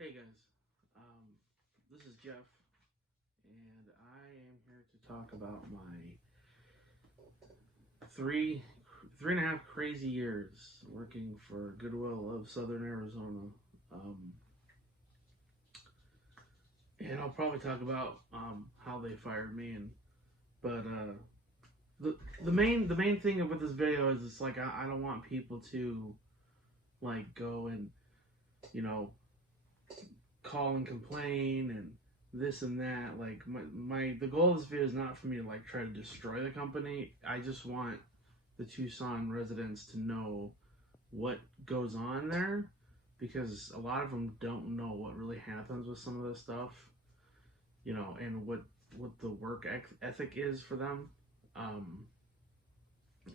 Hey guys, this is Jeff, and I am here to talk about my three and a half crazy years working for Goodwill of Southern Arizona. Um, and I'll probably talk about how they fired me, but the main thing with this video is it's like I don't want people to like go and you know call and complain and this and that. Like my the goal of this video is not for me to like try to destroy the company. I just want the Tucson residents to know what goes on there, because a lot of them don't know what really happens with some of this stuff, and what the work ethic is for them. Um,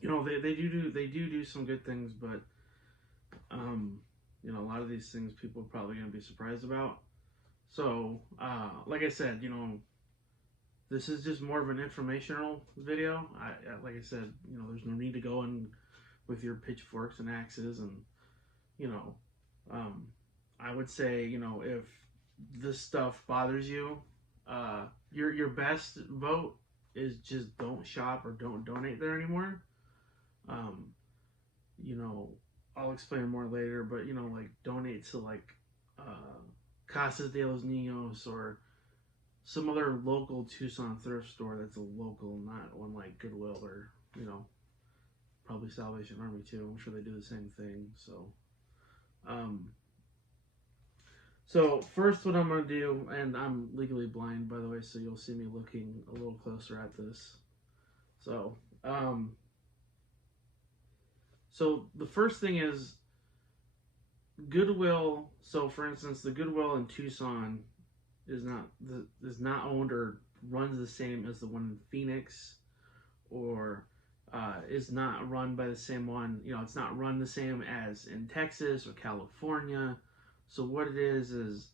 they do some good things, but a lot of these things people are probably going to be surprised about. So, like I said, this is just more of an informational video. Like I said, there's no need to go in with your pitchforks and axes, and you know, um, I would say, if this stuff bothers you, your best vote is just don't shop or don't donate there anymore. Um, you know, I'll explain more later, but like donate to like uh, Casas de los Niños or some other local Tucson thrift store that's a local, not one like Goodwill or probably Salvation Army too. I'm sure they do the same thing. Um, so first, what I'm gonna do, and I'm legally blind by the way, so you'll see me looking a little closer at this. So, um, so the first thing is Goodwill. So, for instance, the Goodwill in Tucson is not owned or runs the same as the one in Phoenix, or is not run by the same one. It's not run the same as in Texas or California. So what it is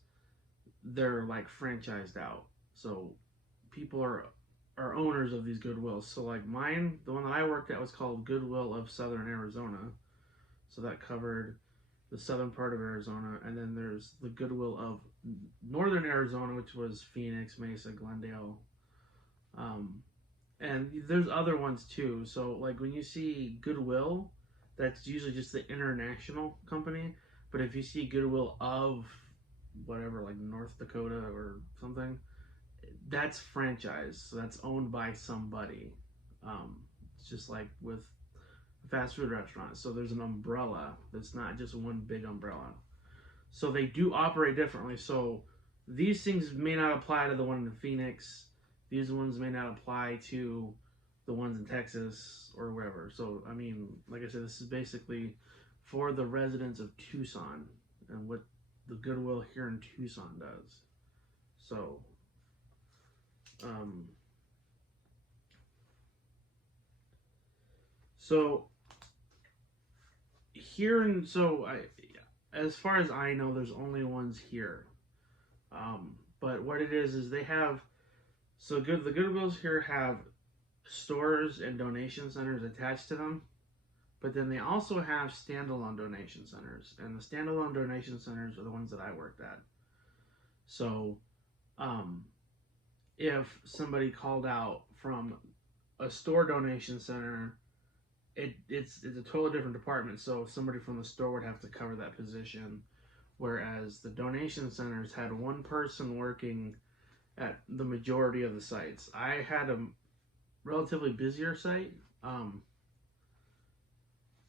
they're like franchised out. So people are owners of these Goodwills. So like mine, the one that I worked at was called Goodwill of Southern Arizona. So that covered the southern part of Arizona, and then there's the Goodwill of Northern Arizona, which was Phoenix, Mesa, Glendale, and there's other ones too. So like when you see Goodwill, that's usually just the international company. But if you see Goodwill of whatever, like North Dakota or something, that's franchise. So that's owned by somebody. It's just like with fast food restaurants. So there's an umbrella. That's not just one big umbrella. So they do operate differently. So these things may not apply to the one in Phoenix. These ones may not apply to the ones in Texas or wherever. So I mean, like I said, this is basically for the residents of Tucson and what the Goodwill here in Tucson does. So, um, so here in so I, as far as I know, there's only ones here. But what it is they have the Goodwills here have stores and donation centers attached to them, but then they also have standalone donation centers, and the standalone donation centers are the ones that I worked at. So, um, if somebody called out from a store donation center, it's a totally different department. So somebody from the store would have to cover that position, whereas the donation centers had one person working at the majority of the sites. I had a relatively busier site.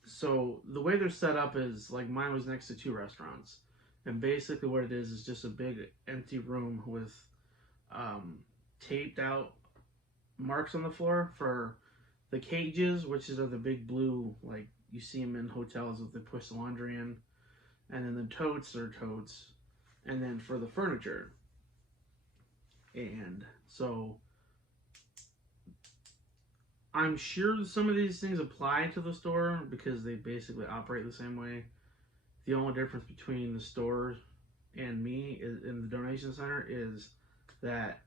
So the way they're set up is like mine was next to two restaurants, and basically what it is just a big empty room with taped out marks on the floor for the cages, which are the big blue, like you see them in hotels if they push the laundry in, and then the totes are totes, and then for the furniture. And so I'm sure some of these things apply to the store because they basically operate the same way. The only difference between the store and me in the donation center is that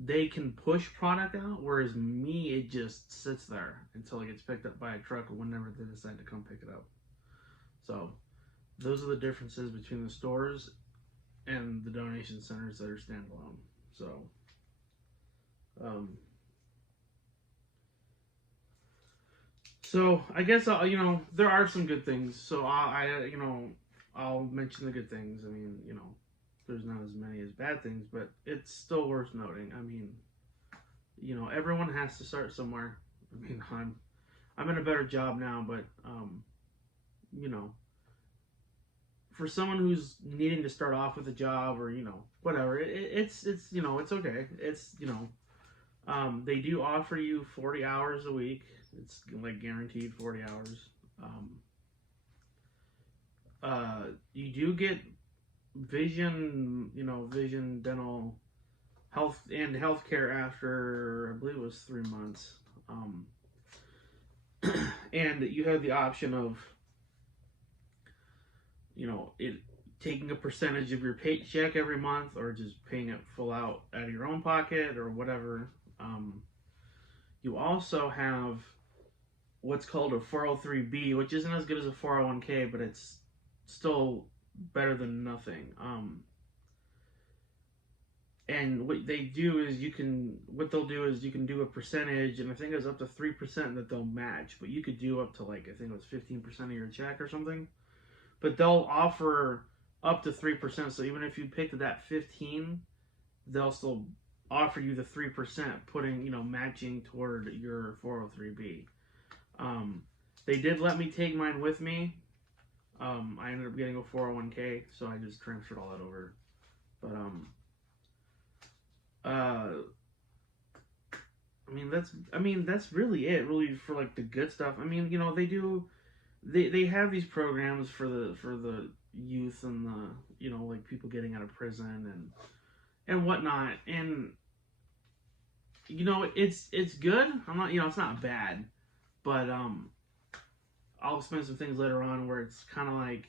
they can push product out, whereas me, it just sits there until it gets picked up by a truck or whenever they decide to come pick it up. So those are the differences between the stores and the donation centers that are standalone. So, um, I guess there are some good things. So I'll mention the good things. I mean, there's not as many as bad things, but it's still worth noting. I mean, everyone has to start somewhere. I mean, I'm in a better job now, but you know, for someone who's needing to start off with a job or whatever, it's it's okay. It's they do offer you 40 hours a week. It's like guaranteed 40 hours. You do get vision, vision, dental, health, and healthcare after I believe it was 3 months. And you have the option of it taking a percentage of your paycheck every month, or just paying it full out of your own pocket, or whatever. You also have what's called a 403b, which isn't as good as a 401k, but it's still better than nothing. And what they'll do is you can do a percentage, and I think it's up to 3% that they'll match, but you could do up to, like, I think it was 15% of your check or something. But they'll offer up to 3%, so even if you picked that 15, they'll still offer you the 3%, putting, matching toward your 403b. They did let me take mine with me. I ended up getting a 401k, so I just transferred all that over. But that's really it, really, for like the good stuff. I mean, they have these programs for the youth and the like people getting out of prison and whatnot, and it's good. I'm not it's not bad, but I'll explain some things later on where it's kind of like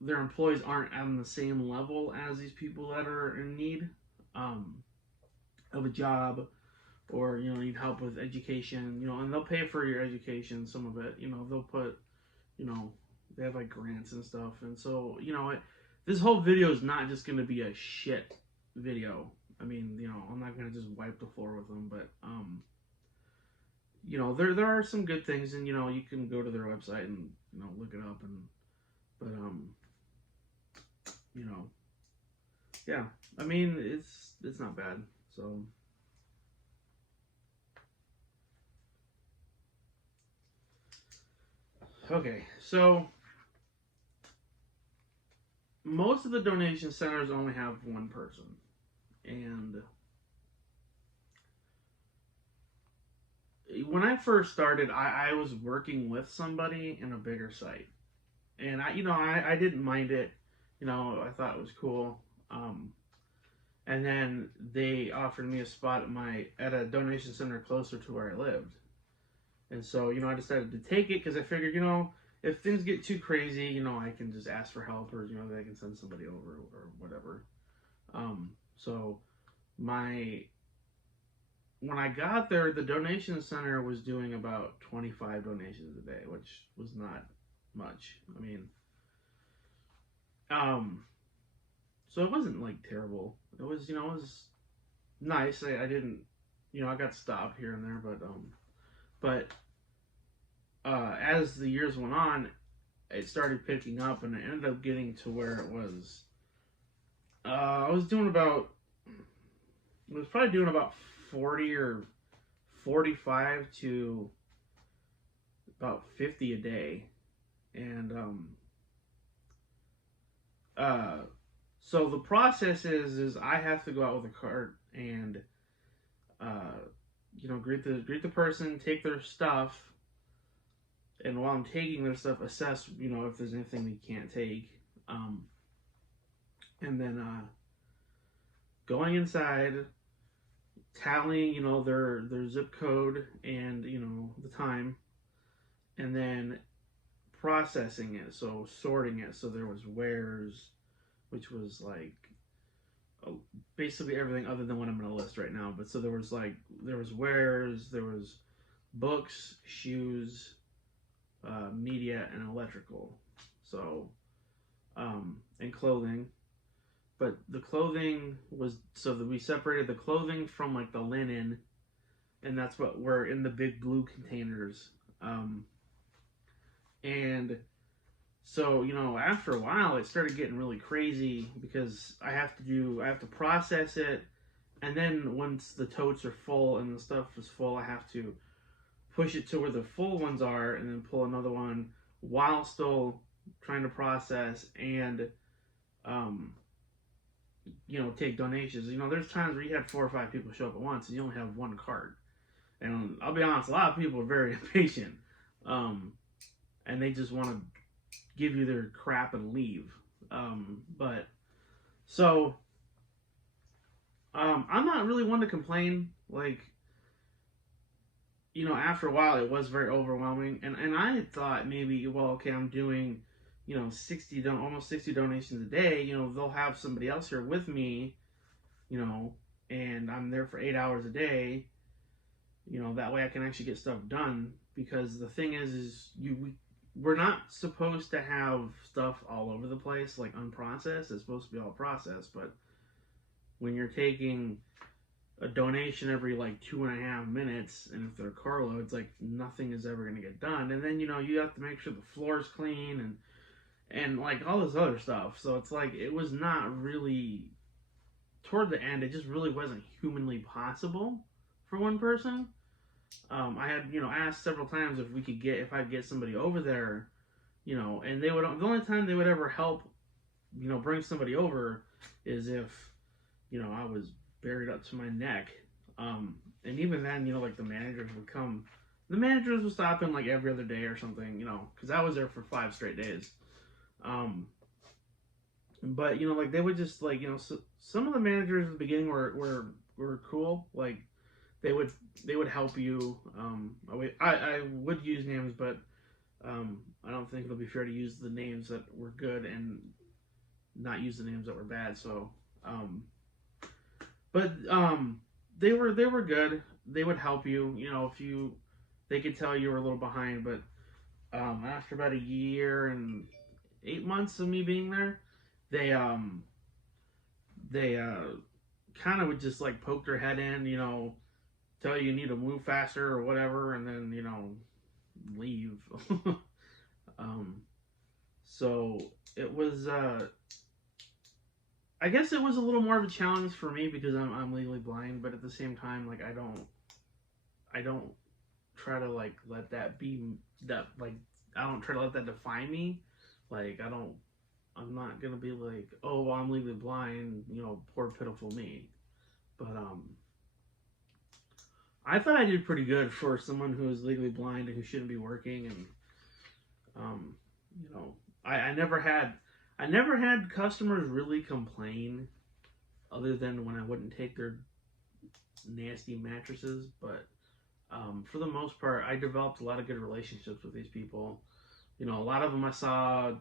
their employees aren't on the same level as these people that are in need of a job, or need help with education, and they'll pay for your education, some of it. They'll put they have like grants and stuff. And so this whole video is not just going to be a shit video. I mean, I'm not going to just wipe the floor with them, but there are some good things, and you can go to their website and look it up, but yeah, I mean, it's not bad. So okay, so most of the donation centers only have one person, and when I first started, I was working with somebody in a bigger site, and I didn't mind it. I thought it was cool. And then they offered me a spot at a donation center closer to where I lived. And so, I decided to take it because I figured, if things get too crazy, I can just ask for help, or, they can send somebody over or whatever. So when I got there, the donation center was doing about 25 donations a day, which was not much. I mean, so it wasn't like terrible. It was, it was nice. I didn't, I got stopped here and there, but as the years went on, it started picking up, and it ended up getting to where it was. I was probably doing about 40 or 45 to about 50 a day, and so the process is I have to go out with a cart and greet the person, take their stuff, and while I'm taking their stuff, assess if there's anything we can't take, and then going inside, tallying their zip code and the time, and then processing it, so sorting it. So there was wares, which was like basically everything other than what I'm going to list right now. But so there was wares, there was books, shoes, media, and electrical. So, and clothing. But the clothing was so that we separated the clothing from like the linen, and that's what were in the big blue containers. Um, and so after a while, it started getting really crazy because I have to process it, and then once the totes are full and the stuff is full, I have to push it to where the full ones are, and then pull another one while still trying to process and um, take donations. There's times where you had 4 or 5 people show up at once, and you only have one cart. And I'll be honest, a lot of people are very impatient, and they just want to give you their crap and leave. But so I'm not really one to complain. Like, after a while, it was very overwhelming, and I had thought maybe, well, okay, I'm doing, 60 almost 60 donations a day. They'll have somebody else here with me, and I'm there for 8 hours a day. That way I can actually get stuff done. Because the thing is we're not supposed to have stuff all over the place, like unprocessed. It's supposed to be all processed, but when you're taking a donation every like 2.5 minutes, and if they're carloads, like nothing is ever going to get done. And then you have to make sure the floor's clean and like all this other stuff. So it's like it was not really, toward the end, it just really wasn't humanly possible for one person. I had asked several times if I'd get somebody over there, and they would, the only time they would ever help, bring somebody over is if I was buried up to my neck. And even then, like the managers would come. The managers would stop in like every other day or something, because I was there for 5 straight days. But like they would just like some of the managers at the beginning were cool. Like they would help you. I would use names, but I don't think it'll be fair to use the names that were good and not use the names that were bad. So, but they were good. They would help you. They could tell you were a little behind, but after about a year and 8 months of me being there, they kind of would just like poke their head in, tell you need to move faster or whatever, and then leave. So it was I guess it was a little more of a challenge for me because I'm legally blind, but at the same time, like I don't try to like let that be that, like I don't try to let that define me. Like I'm not gonna be like, oh well, I'm legally blind, poor pitiful me. But I thought I did pretty good for someone who is legally blind and who shouldn't be working. And I never had customers really complain, other than when I wouldn't take their nasty mattresses. But for the most part, I developed a lot of good relationships with these people. A lot of them I saw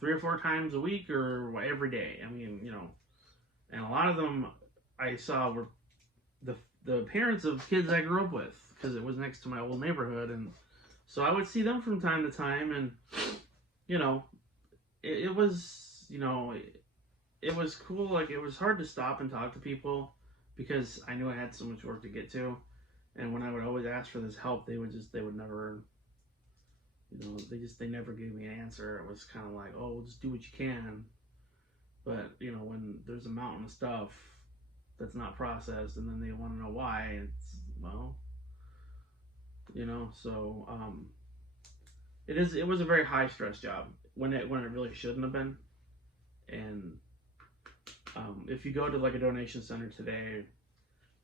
3 or 4 times a week or every day. I mean, and a lot of them I saw were the parents of kids I grew up with, because it was next to my old neighborhood, and so I would see them from time to time, and it was it was cool. Like it was hard to stop and talk to people because I knew I had so much work to get to, and when I would always ask for this help, they would never, they never gave me an answer. It was kind of like, oh, just do what you can. But when there's a mountain of stuff that's not processed, and then they want to know why, it's, well, so it was a very high stress job when it really shouldn't have been. And if you go to like a donation center today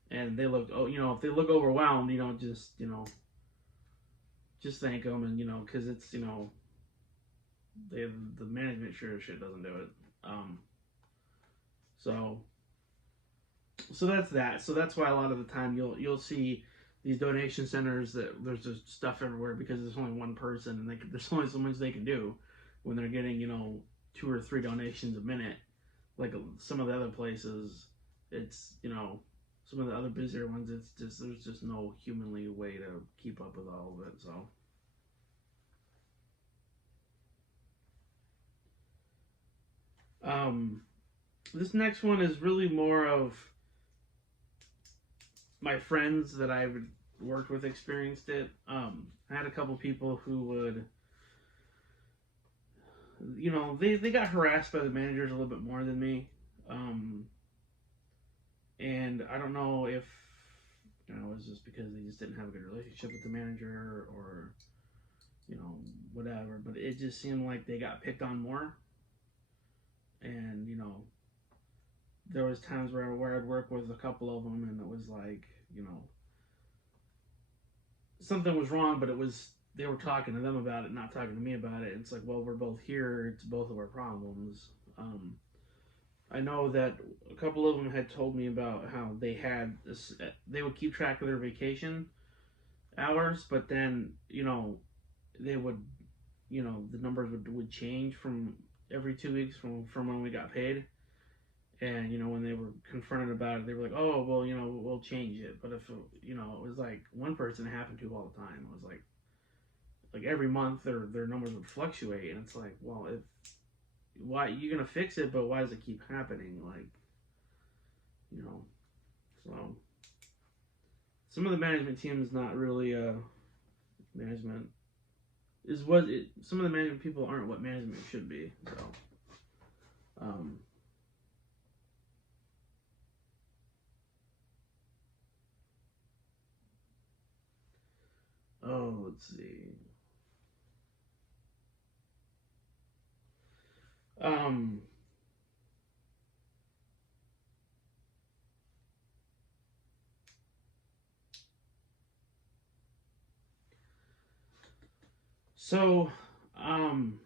and they look, if they look overwhelmed, just thank them, and because it's the management sure as shit doesn't do it. So that's that. So that's why a lot of the time you'll see these donation centers that there's just stuff everywhere because there's only one person, and there's only so much they can do when they're getting 2 or 3 donations a minute. Like some of the other places, it's some of the other busier ones, it's just there's just no humanly way to keep up with all of it. So Um, this next one is really more of my friends that I've worked with experienced it. I had a couple people who would, they got harassed by the managers a little bit more than me. Um, and I don't know if, it was just because they just didn't have a good relationship with the manager or, whatever. But it just seemed like they got picked on more. And, there was times where I'd work with a couple of them and it was like, something was wrong, but it was they were talking to them about it, not talking to me about it. It's like, well, we're both here. It's both of our problems. I know that a couple of them had told me about how they had this. They would keep track of their vacation hours, but then they would, the numbers would change from every 2 weeks from when we got paid. And when they were confronted about it, they were like, "Oh, well, we'll change it." But if it was like one person it happened to all the time. It was like every month their numbers would fluctuate, and it's like, well, if why you're gonna fix it, but why does it keep happening? Like, so some of the management team is not really management is what it. Some of the management people aren't what management should be. So, um, oh, let's see. Um, so, um,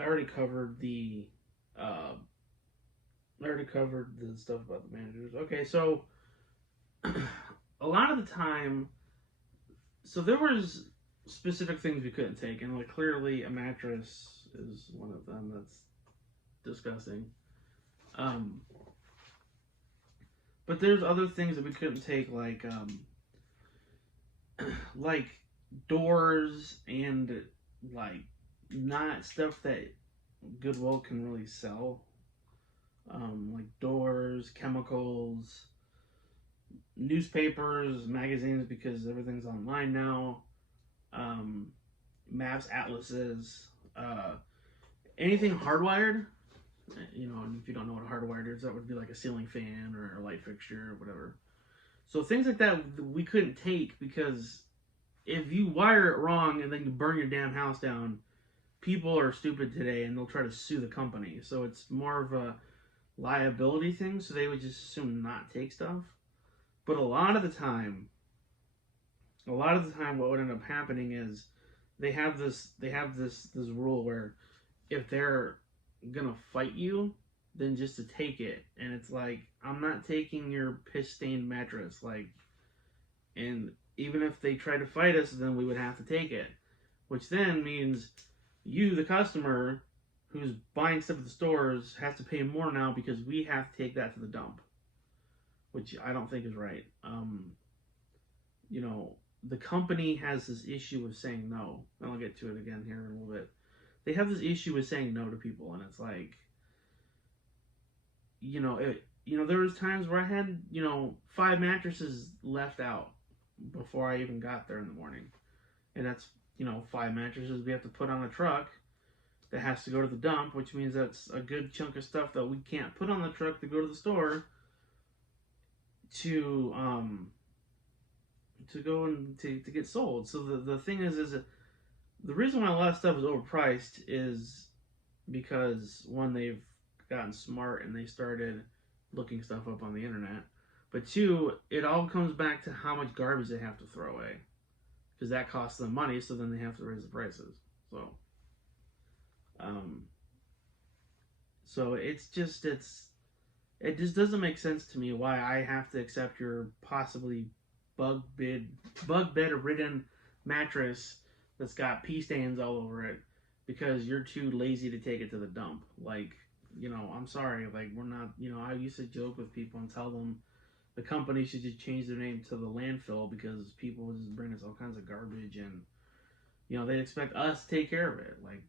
I already covered the, uh, I already covered the stuff about the managers. Okay, so a lot of the time, so there was specific things we couldn't take, and like clearly a mattress is one of them. That's disgusting. Um, but there's other things that we couldn't take, like doors and like not stuff that Goodwill can really sell. Like doors, chemicals, newspapers, magazines because everything's online now. Um, Maps, atlases, anything hardwired. If you don't know what hardwired is, that would be like a ceiling fan or a light fixture or whatever. So things like that we couldn't take because if you wire it wrong and then you burn your damn house down, people are stupid today and they'll try to sue the company. So it's more of a liability thing. So they would just assume not take stuff. But what would end up happening is they have this rule where if they're gonna fight you, then just to take it. And it's like, I'm not taking your piss stained mattress. Like, and even if they try to fight us, then we would have to take it. Which then means you, the customer, who's buying stuff at the stores, has to pay more now because we have to take that to the dump. Which I don't think is right. The company has this issue with saying no. And I'll get to it again here in a little bit. They have this issue with saying no to people, and it's like, there was times where I had, 5 mattresses left out before I even got there in the morning, and that's 5 mattresses we have to put on a truck that has to go to the dump, which means that's a good chunk of stuff that we can't put on the truck to go to the store to go and to get sold. So the thing is that the reason why a lot of stuff is overpriced is because one, they've gotten smart and they started looking stuff up on the internet. But two, it all comes back to how much garbage they have to throw away, because that costs them money. So then they have to raise the prices. So, um, so it just doesn't make sense to me why I have to accept your possibly bug bed ridden mattress that's got pee stains all over it because you're too lazy to take it to the dump. Like, I'm sorry, like, we're not, I used to joke with people and tell them the company should just change their name to the landfill because people just bring us all kinds of garbage and, they expect us to take care of it. Like,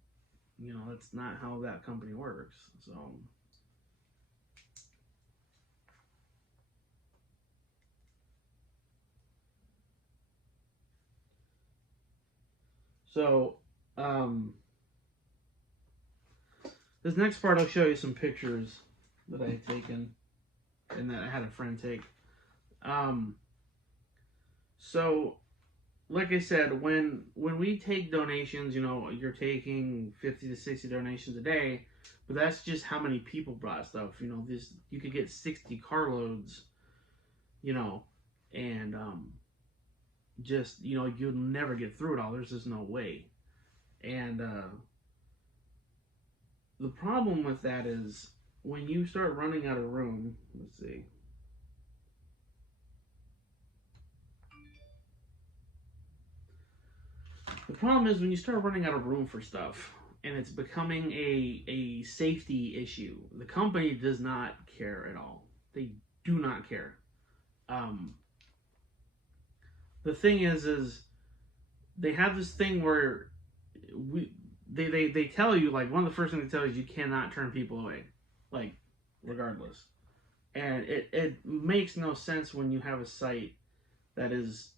you know, that's not how that company works. So, um, this next part, I'll show you some pictures that I had taken and that I had a friend take. Um, so, like I said, when we take donations, you know, you're taking 50 to 60 donations a day, but that's just how many people brought stuff. You know, this you could get 60 carloads, you know, and just you know you'll never get through it all. There's just no way. And the problem with that is when you start running out of room. Let's see. The problem is when you start running out of room for stuff and it's becoming a safety issue. The company does not care at all. They do not care. Um, the thing is they have this thing where we they tell you, like, one of the first things they tell you is you cannot turn people away, like, regardless. And it makes no sense when you have a site that is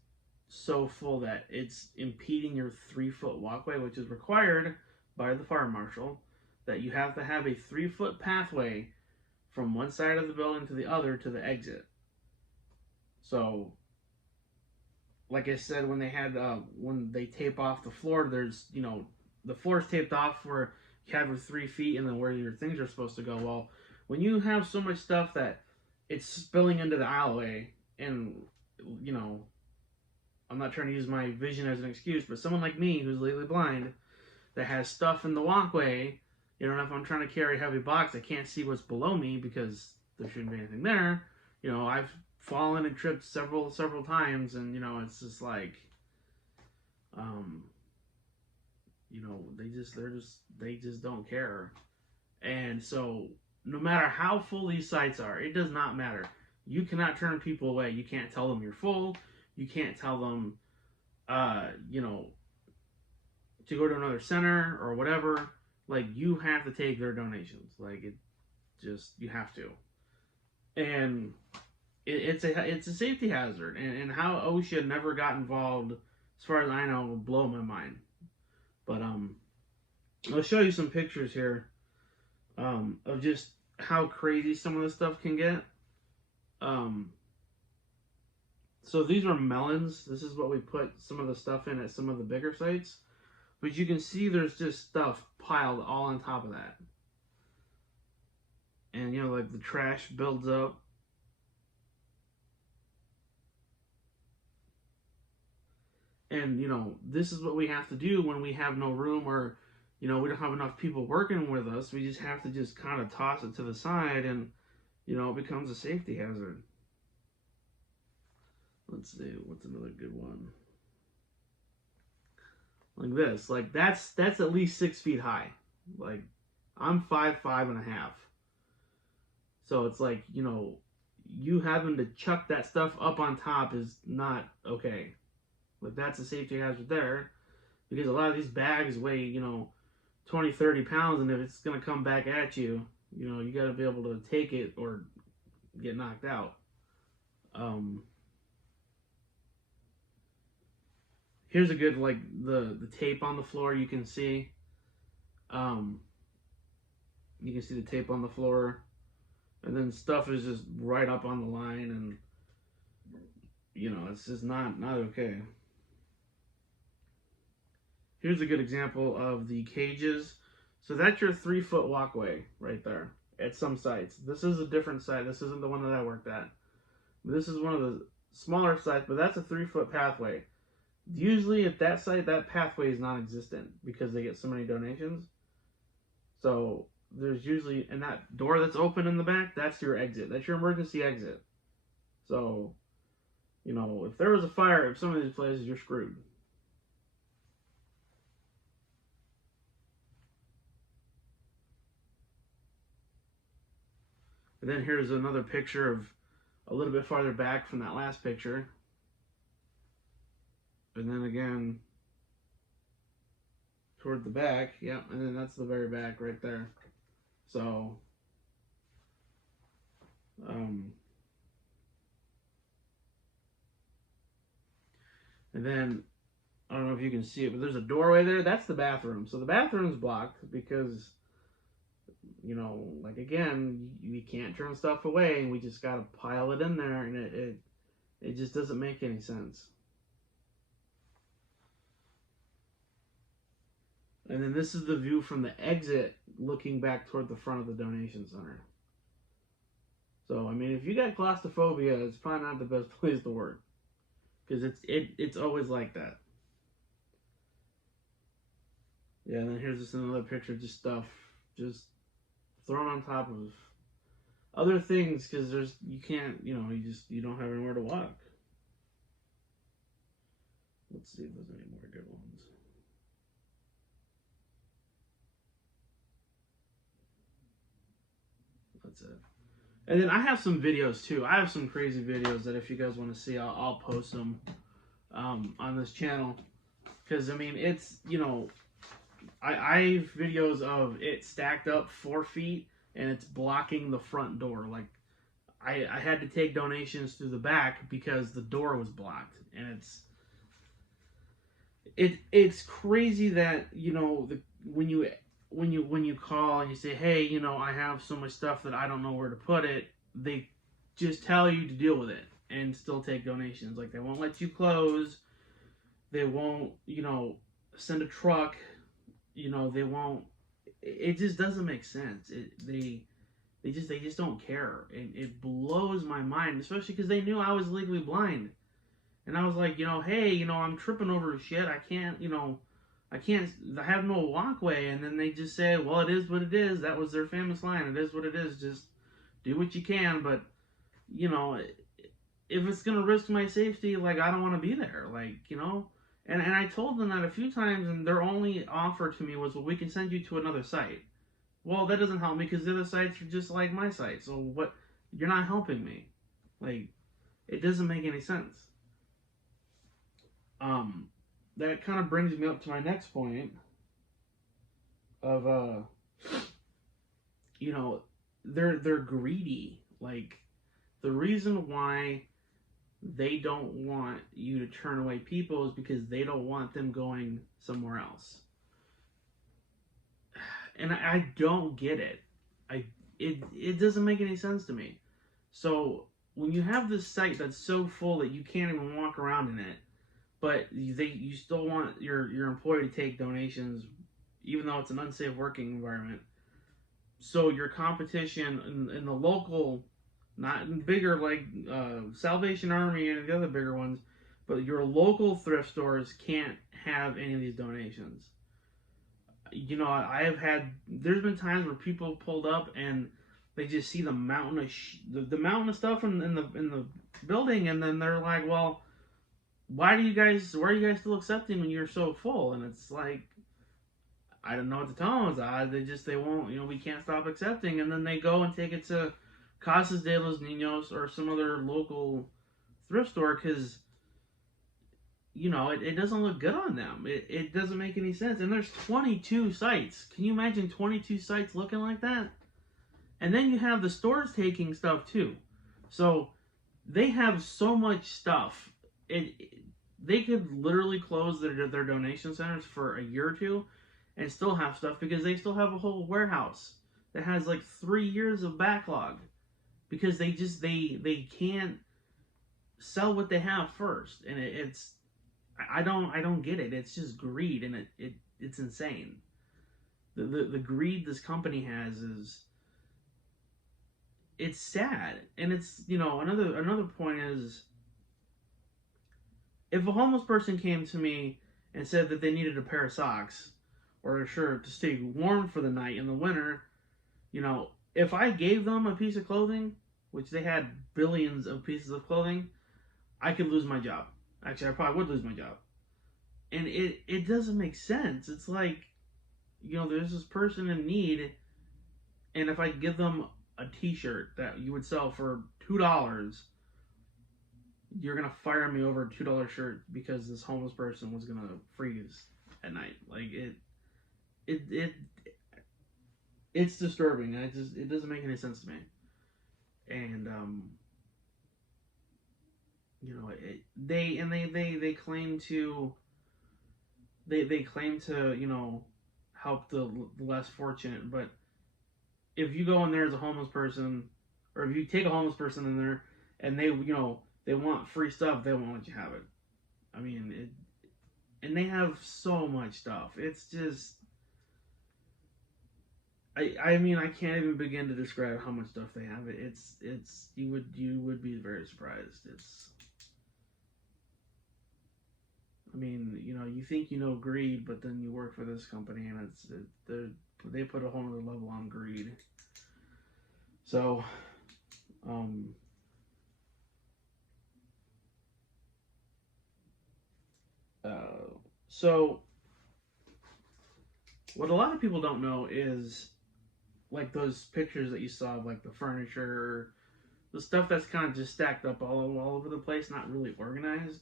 so full that it's impeding your 3-foot walkway, which is required by the fire marshal, that you have to have a 3-foot pathway from one side of the building to the other to the exit. So, like I said, when they tape off the floor, there's, you know, the floor's taped off where you have your 3 feet and then where your things are supposed to go. Well, when you have so much stuff that it's spilling into the alleyway, and, you know, I'm not trying to use my vision as an excuse, but someone like me who's legally blind that has stuff in the walkway, you know, if I'm trying to carry a heavy box, I can't see what's below me because there shouldn't be anything there. You know, I've fallen and tripped several times, and, you know, it's just like, you know, they just don't care. And so no matter how full these sites are, it does not matter. You cannot turn people away. You can't tell them you're full. You can't tell them, you know, to go to another center or whatever. Like, you have to take their donations. Like, you have to. And it's a safety hazard. And how OSHA never got involved, as far as I know, will blow my mind. But I'll show you some pictures here of just how crazy some of this stuff can get. So these are melons. This is what we put some of the stuff in at some of the bigger sites. But you can see there's just stuff piled all on top of that. And, you know, like, the trash builds up. And, you know, this is what we have to do when we have no room, or, you know, we don't have enough people working with us. We just have to just kind of toss it to the side, and, you know, it becomes a safety hazard. Let's see, what's another good one? Like this. Like, that's at least 6 feet high. Like, I'm 5'5.5". So it's like, you know, you having to chuck that stuff up on top is not okay. Like, that's a safety hazard there, because a lot of these bags weigh, you know, 20, 30 pounds, and if it's going to come back at you, you know, you got to be able to take it or get knocked out. Here's a good, like, the tape on the floor. You can see, you can see the tape on the floor, and then stuff is just right up on the line, and, you know, it's just not okay. Here's a good example of the cages. So that's your 3-foot walkway right there at some sites. This is a different site. This isn't the one that I worked at. This is one of the smaller sites, but that's a 3-foot pathway. Usually at that site, that pathway is non-existent because they get so many donations. So there's usually, and that door that's open in the back, that's your exit. That's your emergency exit. So, you know, if there was a fire at some of these places, you're screwed. And then here's another picture of a little bit farther back from that last picture. And then again, toward the back. Yep, and then that's the very back right there. So, and then I don't know if you can see it, but there's a doorway there. That's the bathroom. So the bathroom's blocked because, like again, you can't turn stuff away, and we just gotta pile it in there, and it just doesn't make any sense. And then this is the view from the exit, looking back toward the front of the donation center. So I mean, if you got claustrophobia, it's probably not the best place to work, because it's always like that. Yeah, and then here's just another picture, just stuff just thrown on top of other things, because you can't, you don't have anywhere to walk. Let's see if there's any more good ones. That's it. And then I have some videos too. I have some crazy videos that if you guys want to see, I'll post them on this channel. Because, I mean, it's, I have videos of it stacked up 4 feet and it's blocking the front door. Like, I had to take donations through the back because the door was blocked. And it's crazy that, when you call and you say, hey, I have so much stuff that I don't know where to put it, they just tell you to deal with it and still take donations. Like, they won't let you close. They won't, send a truck. They won't. It just doesn't make sense. They just don't care. It blows my mind, especially because they knew I was legally blind. And I was like, hey, I'm tripping over shit. I can't, I have no walkway. And then they just say, well, it is what it is. That was their famous line. It is what it is. Just do what you can. But, if it's going to risk my safety, like, I don't want to be there. Like, And I told them that a few times, and their only offer to me was, well, we can send you to another site. Well, that doesn't help me because the other sites are just like my site. So what? You're not helping me. Like, it doesn't make any sense. That kind of brings me up to my next point of, they're greedy. Like, the reason why they don't want you to turn away people is because they don't want them going somewhere else. And I don't get it. It doesn't make any sense to me. So when you have this site that's so full that you can't even walk around in it, but you still want your employee to take donations, even though it's an unsafe working environment. So your competition in the local, not in bigger like Salvation Army and the other bigger ones, but your local thrift stores can't have any of these donations. There's been times where people pulled up and they just see the mountain of the mountain of stuff in the building, and then they're like, well, why are you guys still accepting when you're so full? And it's like, I don't know what to tell them. They won't, we can't stop accepting. And then they go and take it to Casas de los Niños or some other local thrift store because, it doesn't look good on them. It doesn't make any sense. And there's 22 sites. Can you imagine 22 sites looking like that? And then you have the stores taking stuff too. So they have so much stuff. They could literally close their donation centers for a year or two and still have stuff because they still have a whole warehouse that has like 3 years of backlog because they can't sell what they have first. And I don't get it. It's just greed, and it's insane. The greed this company has it's sad. And it's, another point is, if a homeless person came to me and said that they needed a pair of socks or a shirt to stay warm for the night in the winter, if I gave them a piece of clothing, which they had billions of pieces of clothing, I could lose my job. Actually, I probably would lose my job. And it doesn't make sense. It's like, there's this person in need, and if I give them a t-shirt that you would sell for $2, you're going to fire me over a $2 shirt because this homeless person was going to freeze at night. Like, it's disturbing. It doesn't make any sense to me. And they claim to they claim to help the less fortunate, but if you go in there as a homeless person, or if you take a homeless person in there and they want free stuff, they won't let you have it. I mean, and they have so much stuff. It's just I mean I can't even begin to describe how much stuff they have. It's you would be very surprised. It's I mean, you think greed, but then you work for this company, and they put a whole other level on greed. So, um, so what a lot of people don't know is like those pictures that you saw of like the furniture, the stuff that's kind of just stacked up all over the place, not really organized.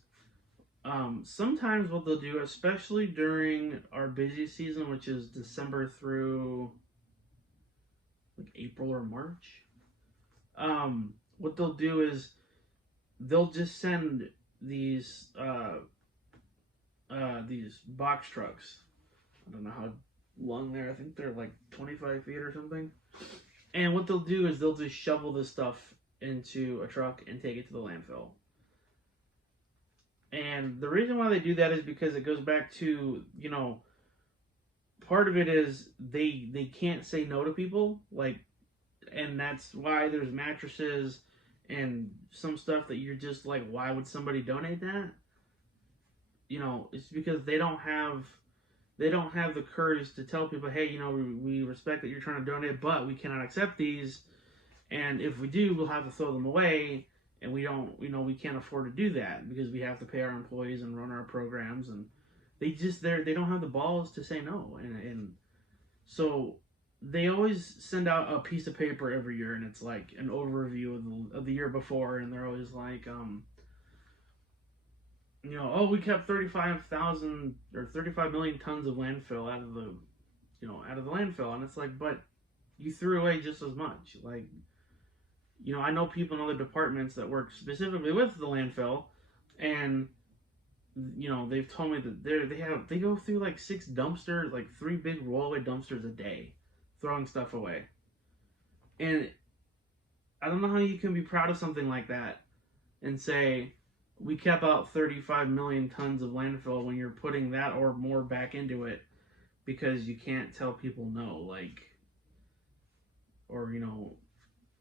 Sometimes what they'll do, especially during our busy season, which is December through like April or March, what they'll do is they'll just send these box trucks. I don't know how long they're. I think they're like 25 feet or something. And what they'll do is they'll just shovel this stuff into a truck and take it to the landfill. And the reason why they do that is because it goes back to, part of it is they can't say no to people, like, and that's why there's mattresses and some stuff that you're just like, why would somebody donate that? It's because they don't have the courage to tell people, hey, we respect that you're trying to donate, but we cannot accept these, and if we do, we'll have to throw them away. And we don't, we can't afford to do that because we have to pay our employees and run our programs, and they don't have the balls to say no, and so they always send out a piece of paper every year, and it's like an overview of the year before, and they're always like, oh, we kept 35,000 or 35 million tons of landfill out of the landfill, and it's like, but you threw away just as much, like. I know people in other departments that work specifically with the landfill, and they've told me that they go through like 6 dumpsters, like 3 big rollaway dumpsters a day, throwing stuff away. And I don't know how you can be proud of something like that and say we kept out 35 million tons of landfill when you're putting that or more back into it because you can't tell people no, like, or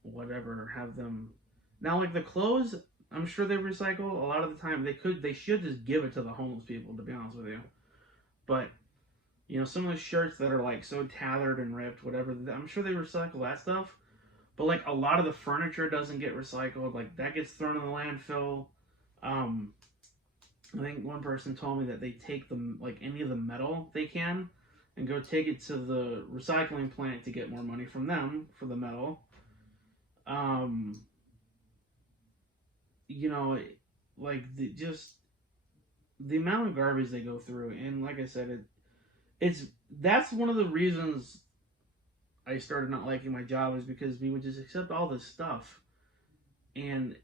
whatever, have them now, like the clothes, I'm sure they recycle a lot of the time. They should just give it to the homeless people, to be honest with you. But some of the shirts that are like so tattered and ripped, whatever, I'm sure they recycle that stuff. But like a lot of the furniture doesn't get recycled, like that gets thrown in the landfill. I think one person told me that they take them, like any of the metal they can, and go take it to the recycling plant to get more money from them for the metal. Like the amount of garbage they go through, and like I said, that's one of the reasons I started not liking my job, is because we would just accept all this stuff, and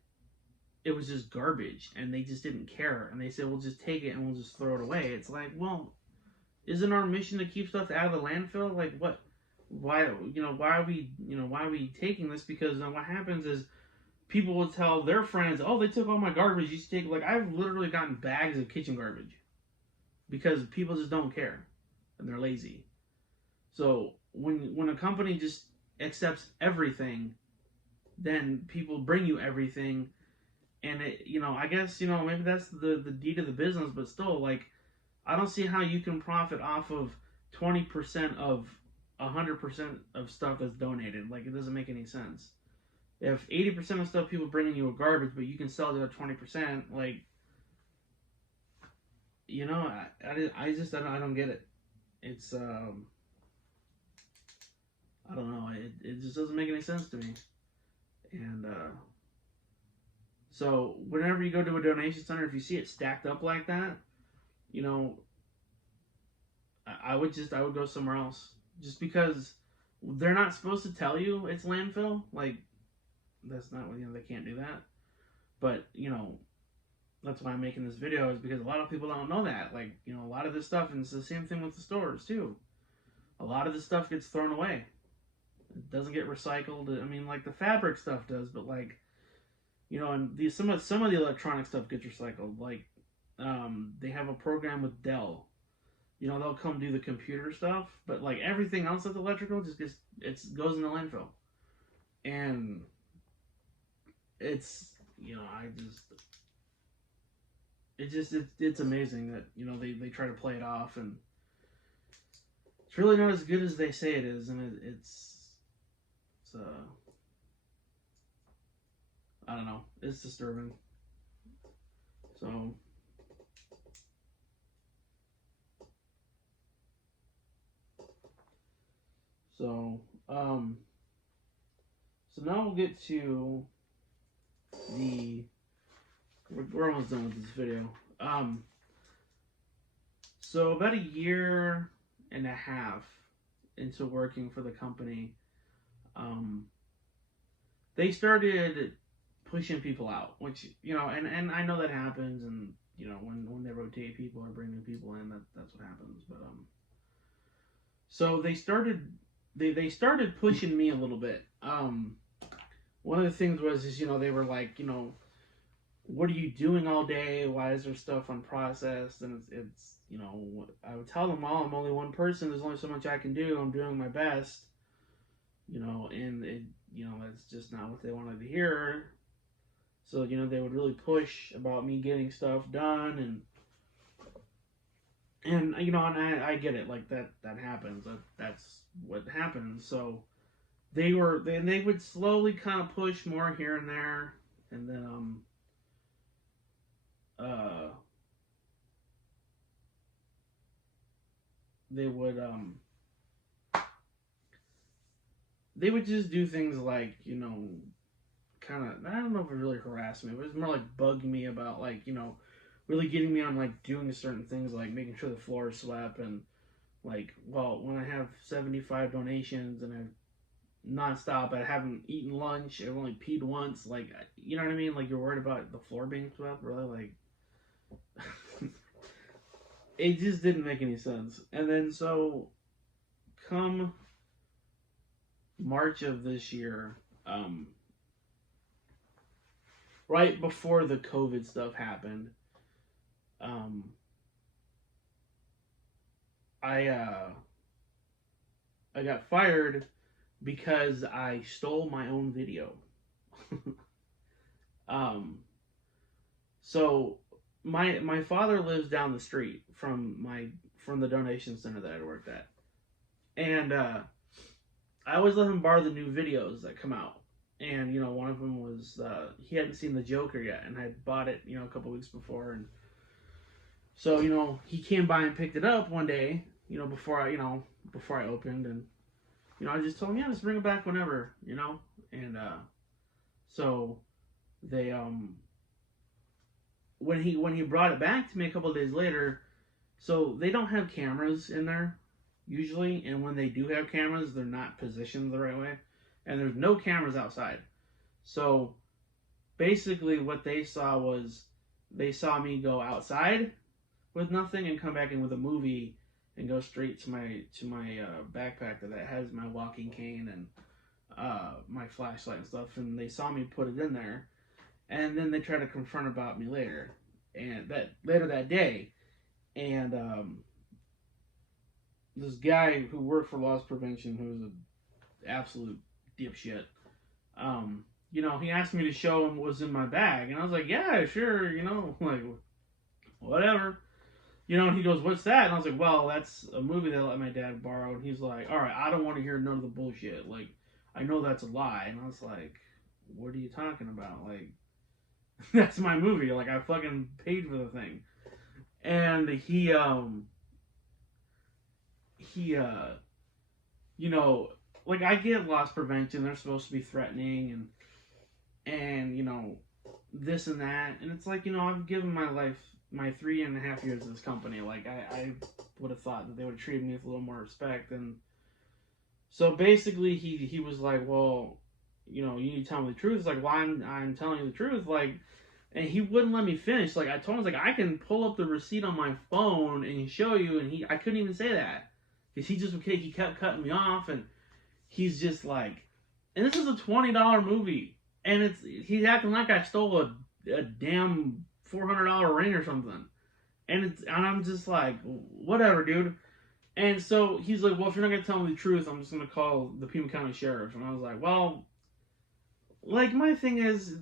it was just garbage, and they just didn't care, and they said, we'll just take it and we'll just throw it away. It's like, well, isn't our mission to keep stuff out of the landfill? Like, what? Why are we taking this? Because then what happens is people will tell their friends, oh, they took all my garbage, you should take, like, I've literally gotten bags of kitchen garbage because people just don't care and they're lazy. So when a company just accepts everything, then people bring you everything, and I guess maybe that's the deed of the business, but still, like, I don't see how you can profit off of 20% of 100% of stuff that's donated. Like, it doesn't make any sense. If 80% of stuff people bringing you are garbage, but you can sell the other 20%, like, I don't get it. It's I don't know. It just doesn't make any sense to me. And so whenever you go to a donation center, if you see it stacked up like that, I would go somewhere else, just because they're not supposed to tell you it's landfill. Like, that's not, they can't do that. But that's why I'm making this video, is because a lot of people don't know that. Like, a lot of this stuff, and it's the same thing with the stores too. A lot of this stuff gets thrown away. It doesn't get recycled. I mean, like the fabric stuff does, but like, and some of the electronic stuff gets recycled. Like, they have a program with Dell. They'll come do the computer stuff, but like everything else that's electrical just goes in the landfill. And it's, it's amazing that, they try to play it off, and it's really not as good as they say it is. And it's I don't know, it's disturbing. So now we'll get to we're almost done with this video. So about a year and a half into working for the company, they started pushing people out, which, and I know that happens, and, when they rotate people or bring new people in, that's what happens. But, so they started pushing me a little bit. One of the things was, they were like, what are you doing all day? Why is there stuff unprocessed? And it's I would tell them, well, I'm only one person. There's only so much I can do. I'm doing my best. And it, that's just not what they wanted to hear. So, they would really push about me getting stuff done, and I get it. Like, that happens. That's what happens. So they would slowly kind of push more here and there, and then they would just do things like, kind of, I don't know if it really harassed me, but it was more like bugging me about, like, really getting me on, like, doing certain things, like making sure the floor is swept, and like, well, when I have 75 donations and I've nonstop, I haven't eaten lunch, I've only peed once, like, you know what I mean? Like, you're worried about the floor being swept, really? Like, it just didn't make any sense. And then, so, come March of this year, right before the COVID stuff happened, I got fired because I stole my own video. So my father lives down the street from the donation center that I worked at, and I always let him borrow the new videos that come out. And one of them was he hadn't seen The Joker yet, and I bought it a couple weeks before, and so he came by and picked it up one day before I opened, and I just told him, yeah, just bring it back whenever, and so they when he brought it back to me a couple of days later, so they don't have cameras in there usually, and when they do have cameras, they're not positioned the right way, and there's no cameras outside. So basically what they saw was, they saw me go outside with nothing and come back in with a movie and go straight to my backpack that has my walking cane and my flashlight and stuff, and they saw me put it in there, and then they tried to confront about me later that day, and this guy who worked for loss prevention, who was an absolute dipshit, he asked me to show him what was in my bag, and I was like, yeah, sure, like, whatever. And he goes, what's that? And I was like, well, that's a movie that I let my dad borrow. And he's like, all right, I don't want to hear none of the bullshit. Like, I know that's a lie. And I was like, what are you talking about? Like, that's my movie. Like, I fucking paid for the thing. And he like, I get loss prevention. They're supposed to be threatening and this and that. And it's like, I've given my life, my 3.5 years of this company. Like, I would have thought that they would have treated me with a little more respect. And so basically, he was like, well, you know, you need to tell me the truth. It's like, well, I'm telling you the truth. Like, and he wouldn't let me finish. Like, I told him, like, I can pull up the receipt on my phone and show you. And I couldn't even say that because he kept cutting me off. And he's just like, and this is a $20 movie. And he's acting like I stole a damn $400 ring or something. And I'm just like, whatever, dude. And so he's like, well, if you're not going to tell me the truth, I'm just going to call the Pima County Sheriff. And I was like, well, like, my thing is,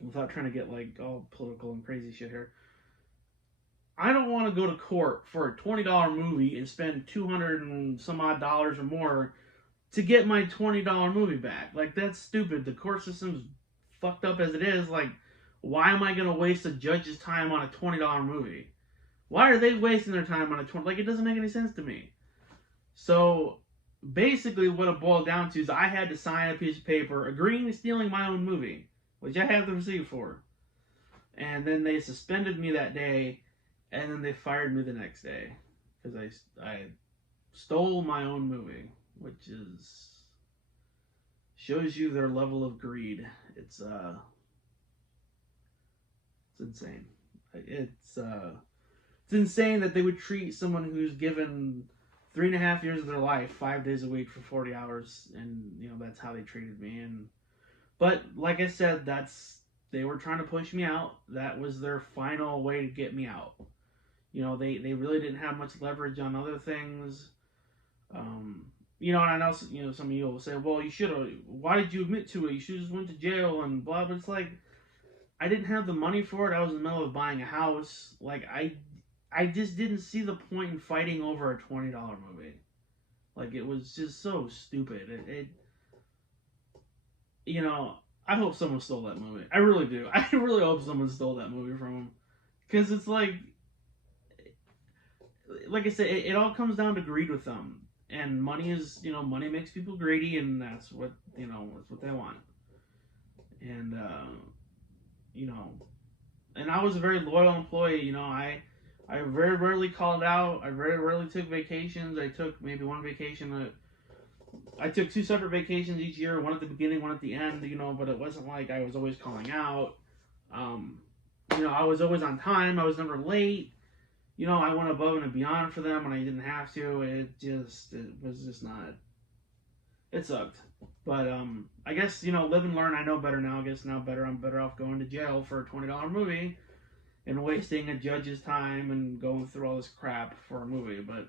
without trying to get, like, all political and crazy shit here, I don't want to go to court for a $20 movie and spend $200 and some odd dollars or more to get my $20 movie back. Like, that's stupid. The court system's fucked up as it is. Like, why am I going to waste a judge's time on a $20 movie? Why are they wasting their time on a 20? Like, it doesn't make any sense to me. So, basically, what it boiled down to is I had to sign a piece of paper agreeing to stealing my own movie, which I have the receipt for. And then they suspended me that day, and then they fired me the next day because I stole my own movie, which shows you their level of greed. It's insane. It's insane that they would treat someone who's given 3.5 years of their life 5 days a week for 40 hours, and you know that's how they treated me. But like I said, they were trying to push me out. That was their final way to get me out. You know, they really didn't have much leverage on other things. You know, and I know, you know, some of you will say, well, you should have, why did you admit to it? You should have just went to jail and blah, but it's like, I didn't have the money for it. I was in the middle of buying a house. Like, I just didn't see the point in fighting over a $20 movie. Like, it was just so stupid. You know, I hope someone stole that movie. I really do. I really hope someone stole that movie from him. Because it's like I said, it all comes down to greed with them. And money is, you know, money makes people greedy, and that's what, you know, that's what they want. And, you know, and I was a very loyal employee. You know, I very rarely called out. I very rarely took vacations. I took maybe one vacation. I took 2 separate vacations each year, one at the beginning, one at the end, you know, but it wasn't like I was always calling out. You know, I was always on time. I was never late. You know, I went above and beyond for them when I didn't have to. It was just not, it sucked. But, I guess, you know, live and learn. I know better now. I guess now I'm better off going to jail for a $20 movie and wasting a judge's time and going through all this crap for a movie. But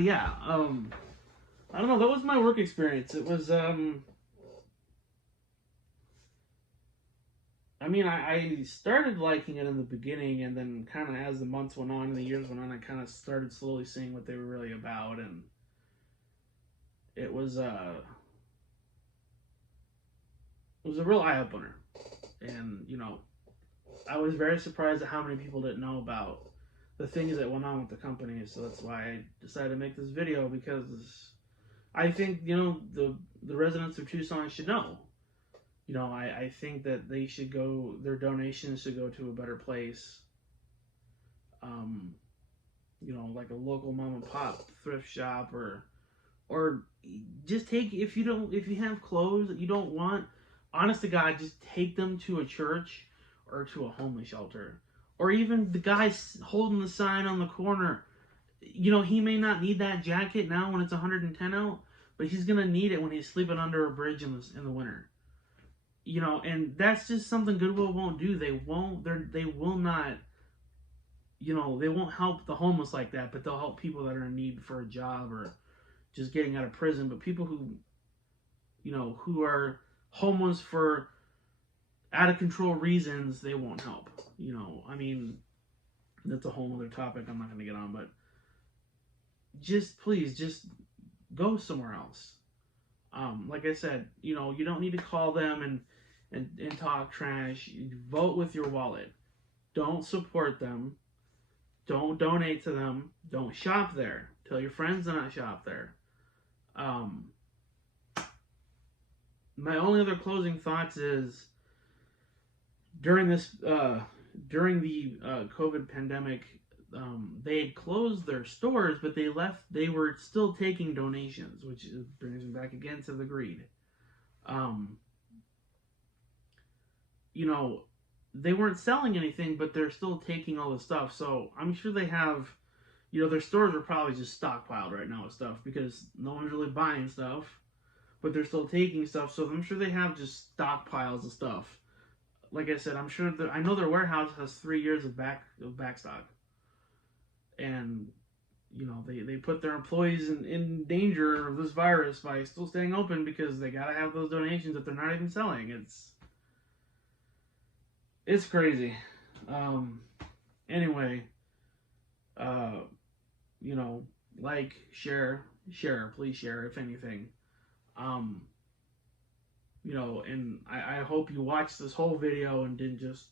yeah, I don't know. That was my work experience. It was, I mean, I started liking it in the beginning, and then kind of as the months went on and the years went on, I kind of started slowly seeing what they were really about, and it was a real eye-opener. And, you know, I was very surprised at how many people didn't know about the things that went on with the company, so that's why I decided to make this video, because I think, you know, the residents of Tucson should know. You know, I think that they should go, their donations should go to a better place. You know, like a local mom and pop thrift shop, or just take, if you have clothes that you don't want, honest to God, just take them to a church or to a homeless shelter. Or even the guy holding the sign on the corner. You know, he may not need that jacket now when it's 110 out, but he's going to need it when he's sleeping under a bridge in the winter. You know, and that's just something Goodwill won't do. They will not, you know, they won't help the homeless like that, but they'll help people that are in need for a job or just getting out of prison. But people who, you know, who are homeless for out of control reasons, they won't help. You know, I mean, that's a whole other topic I'm not going to get on, but please, just go somewhere else. Like I said, you know, you don't need to call them and talk trash. Vote with your wallet. Don't support them. Don't donate to them. Don't shop there. Tell your friends to not shop there. My only other closing thoughts is during this during the COVID pandemic, they had closed their stores, but they were still taking donations, which brings me back again to the greed. Um, you know, they weren't selling anything, but they're still taking all the stuff. So I'm sure they have, their stores are probably just stockpiled right now with stuff because no one's really buying stuff, but they're still taking stuff. So I'm sure they have just stockpiles of stuff. Like I said, I know their warehouse has 3 years of back stock, and they put their employees in danger of this virus by still staying open because they gotta have those donations that they're not even selling. It's crazy. Um, anyway, uh, like, share, please share if anything. Um, and I hope you watched this whole video and didn't just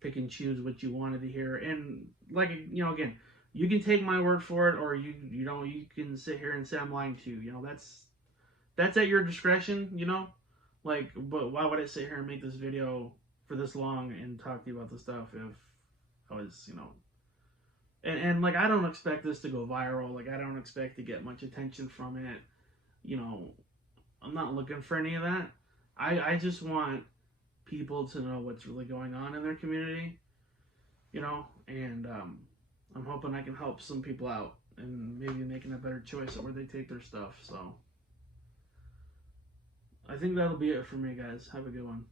pick and choose what you wanted to hear. And like, again, you can take my word for it, or you can sit here and say I'm lying to you. That's at your discretion. Like, but why would I sit here and make this video for this long and talk to you about this stuff if I was, and like, I don't expect this to go viral. Like, I don't expect to get much attention from it. You know, I'm not looking for any of that. I just want people to know what's really going on in their community, and I'm hoping I can help some people out and maybe making a better choice of where they take their stuff. So I think that'll be it for me, guys. Have a good one.